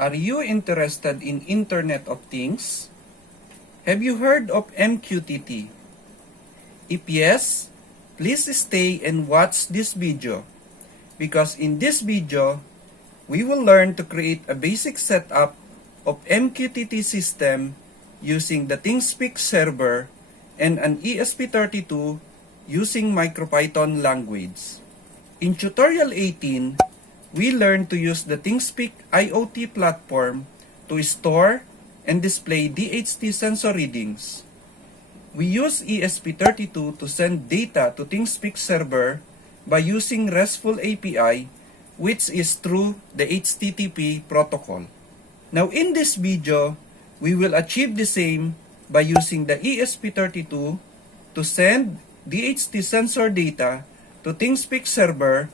Are you interested in Internet of Things? Have you heard of MQTT? If yes, please stay and watch this video, because in this video, we will learn to create a basic setup of MQTT system using the ThingSpeak server and an ESP32 using MicroPython language. In tutorial 18, we learned to use the ThingSpeak IoT platform to store and display DHT sensor readings. We use ESP32 to send data to ThingSpeak server by using RESTful API, which is through the HTTP protocol. Now in this video, we will achieve the same by using the ESP32 to send DHT sensor data to ThingSpeak server,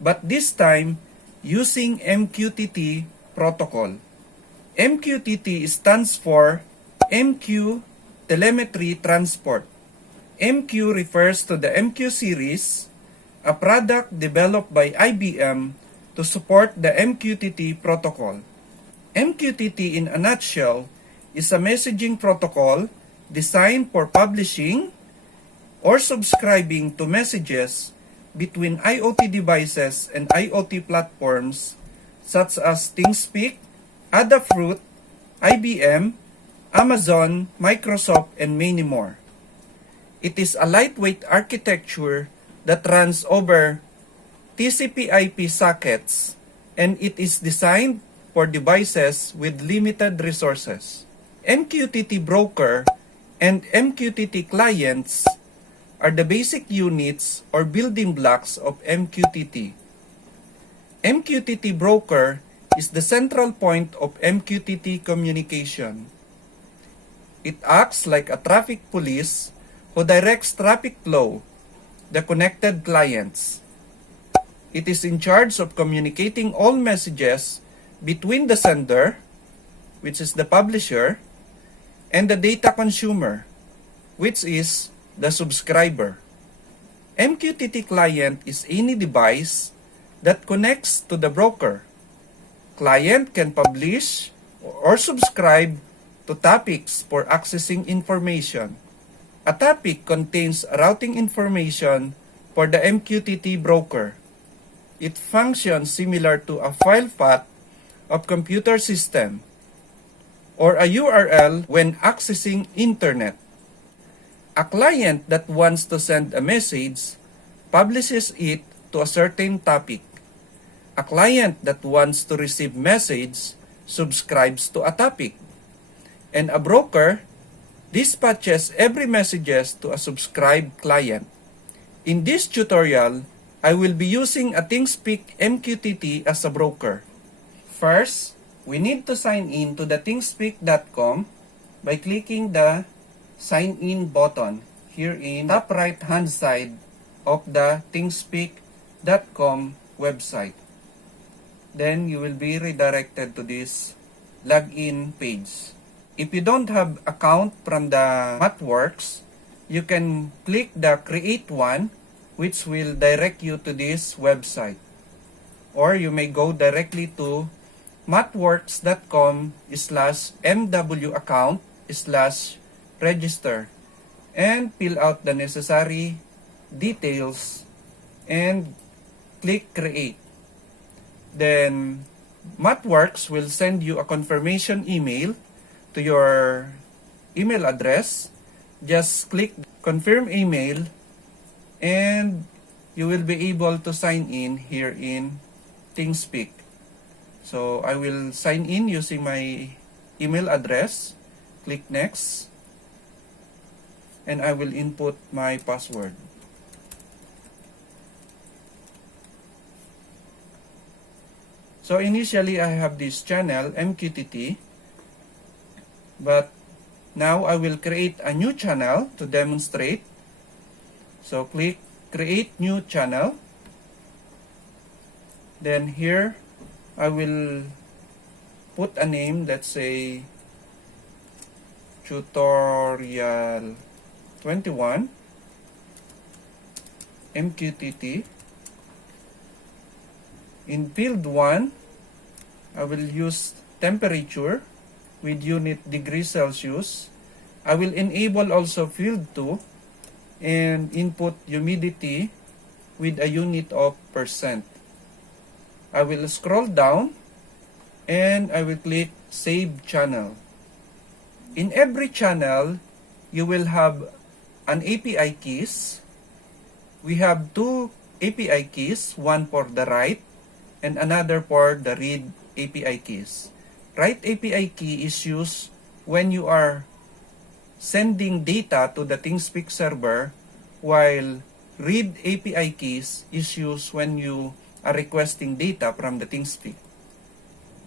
but this time using MQTT Protocol. MQTT stands for MQ Telemetry Transport. MQ refers to the MQ series, a product developed by IBM to support the MQTT protocol. MQTT in a nutshell is a messaging protocol designed for publishing or subscribing to messages between IoT devices and IoT platforms such as ThingSpeak, Adafruit, IBM, Amazon, Microsoft, and many more. It is a lightweight architecture that runs over TCP/IP sockets, and it is designed for devices with limited resources. MQTT Broker and MQTT Clients are the basic units or building blocks of MQTT. MQTT Broker is the central point of MQTT communication. It acts like a traffic police who directs traffic flow, the connected clients. It is in charge of communicating all messages between the sender, which is the publisher, and the data consumer, which is the subscriber. MQTT Client is any device that connects to the broker. Client can publish or subscribe to topics for accessing information. A topic contains routing information for the MQTT broker. It functions similar to a file path of computer system or a URL when accessing internet. A client that wants to send a message publishes it to a certain topic. A client that wants to receive message subscribes to a topic. And a broker dispatches every messages to a subscribed client. In this tutorial, I will be using a ThingSpeak MQTT as a broker. First, we need to sign in to the ThingSpeak.com by clicking the Sign In button here in the top right hand side of the ThingSpeak.com website. Then you will be redirected to this login page. If you don't have account from the MathWorks, you can click the Create One, which will direct you to this website. Or you may go directly to mathworks.com/mwaccount/register and fill out the necessary details and click Create. Then MathWorks will send you a confirmation email to your email address. Just click Confirm Email and you will be able to sign in here in ThingSpeak. So I will sign in using my email address. Click Next. And I will input my password. So initially I have this channel, MQTT. But now I will create a new channel to demonstrate. So click Create New Channel. Then here I will put a name, let's say Tutorial 21 MQTT. In field 1, I will use temperature with unit degrees Celsius. I will enable also field 2 and input humidity with a unit of percent. I will scroll down and I will click Save Channel. In every channel, you will have an API keys. We have two API keys, one for the write and another for the read API keys. Write API key is used when you are sending data to the ThingSpeak server, while read API keys is used when you are requesting data from the ThingSpeak.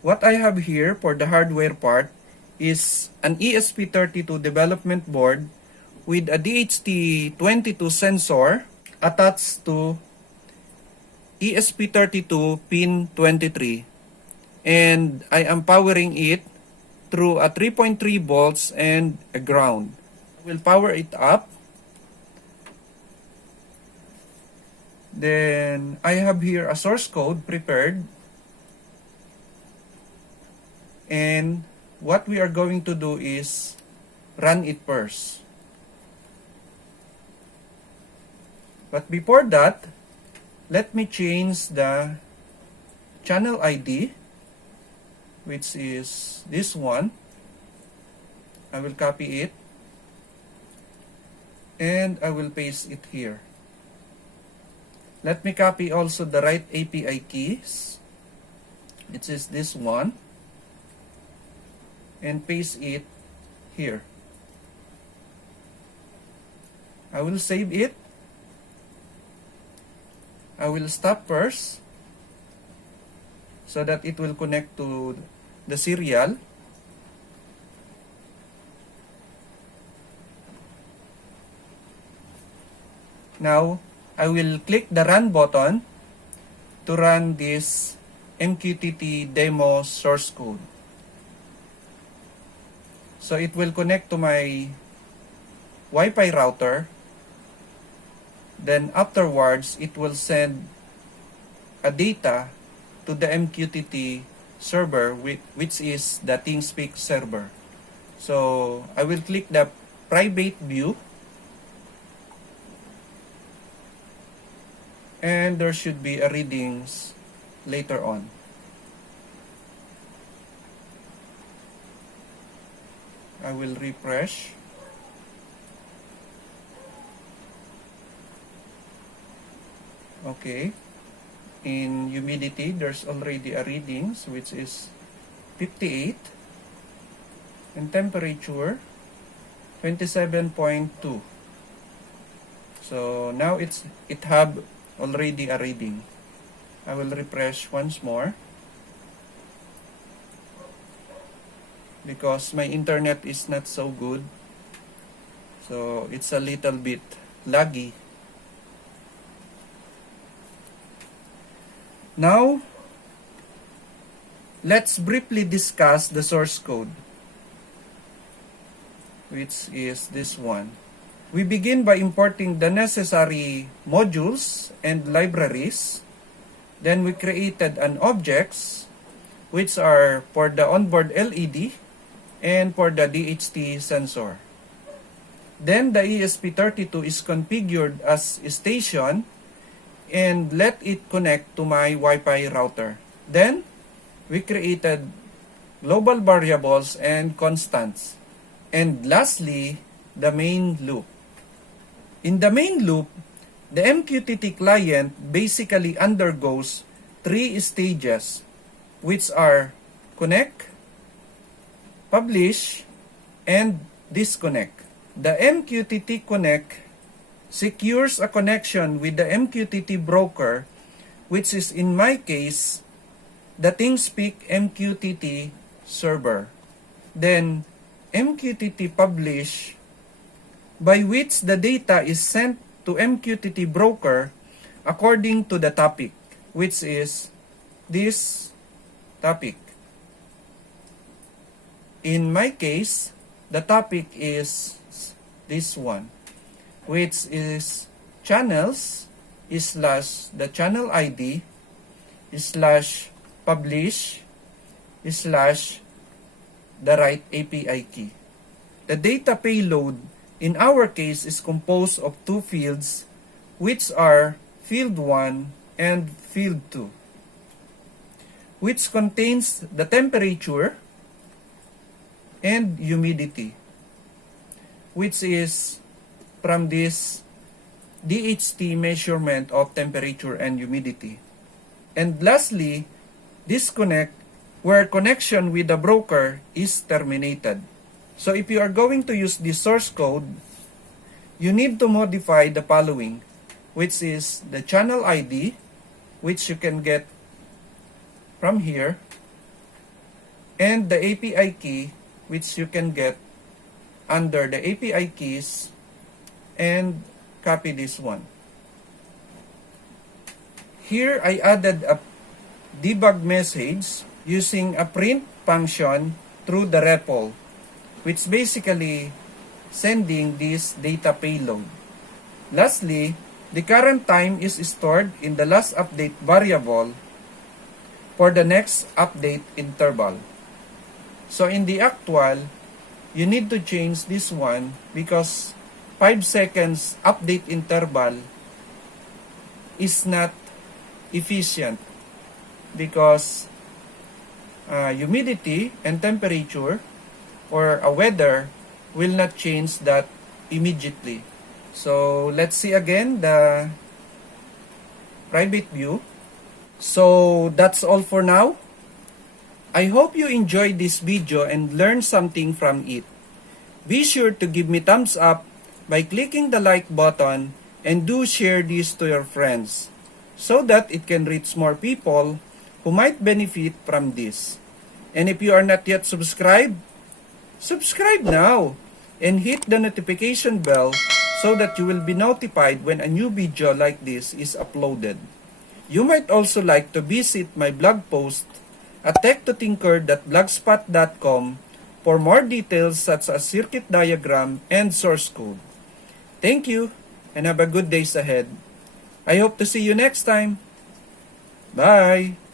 What I have here for the hardware part is an ESP32 development board with a ThingSpeak sensor attached to ESP32 pin 23, and I am powering it through a 3.3 volts and a ground. I will power it up. Then I have here a source code prepared, and what we are going to do is run it first. But before that, let me change the channel ID, which is this one. I will copy it and I will paste it here. Let me copy also the write API keys, which is this one, and paste it here. I will save it. I will stop first so that it will connect to the serial. Now, I will click the run button to run this MQTT demo source code. So it will connect to my Wi-Fi router. Then afterwards, it will send a data to the MQTT server, which is the ThingSpeak server. So I will click the private view, and there should be a readings later on. I will refresh. Okay, in humidity there's already a readings which is 58, and temperature 27.2. So now it have already a reading. I will refresh once more because my internet is not so good, so it's a little bit laggy. Now, let's briefly discuss the source code, which is this one. We begin by importing the necessary modules and libraries. Then we created an objects, which are for the onboard LED and for the DHT sensor. Then the ESP32 is configured as a station and let it connect to my Wi-Fi router. Then, we created global variables and constants. And lastly, the main loop. In the main loop, the MQTT client basically undergoes 3 stages, which are connect, publish, and disconnect. The MQTT connect secures a connection with the MQTT broker, which is in my case the ThingSpeak MQTT server. Then MQTT publish, by which the data is sent to MQTT broker according to the topic, which is this topic. In my case, the topic is this one, which is channels / the channel ID / publish / the right API key. The data payload in our case is composed of two fields, which are field 1 and field 2, which contains the temperature and humidity, which is from this DHT measurement of temperature and humidity. And lastly, disconnect, where connection with the broker is terminated. So if you are going to use the source code, you need to modify the following, which is the channel ID, which you can get from here, and the API key, which you can get under the API keys, and copy this one. Here I added a debug message using a print function through the REPL, which basically sending this data payload. Lastly, the current time is stored in the last update variable for the next update interval. So in the actual, you need to change this one because 5 seconds update interval is not efficient because humidity and temperature or a weather will not change that immediately. So let's see again the private view. So that's all for now. I hope you enjoyed this video and learned something from it. Be sure to give me thumbs up by clicking the like button and do share this to your friends so that it can reach more people who might benefit from this. And if you are not yet subscribed, subscribe now and hit the notification bell so that you will be notified when a new video like this is uploaded. You might also like to visit my blog post at tech.to.tinker.blogspot.com for more details such as circuit diagram and source code. Thank you and have a good days ahead. I hope to see you next time. Bye!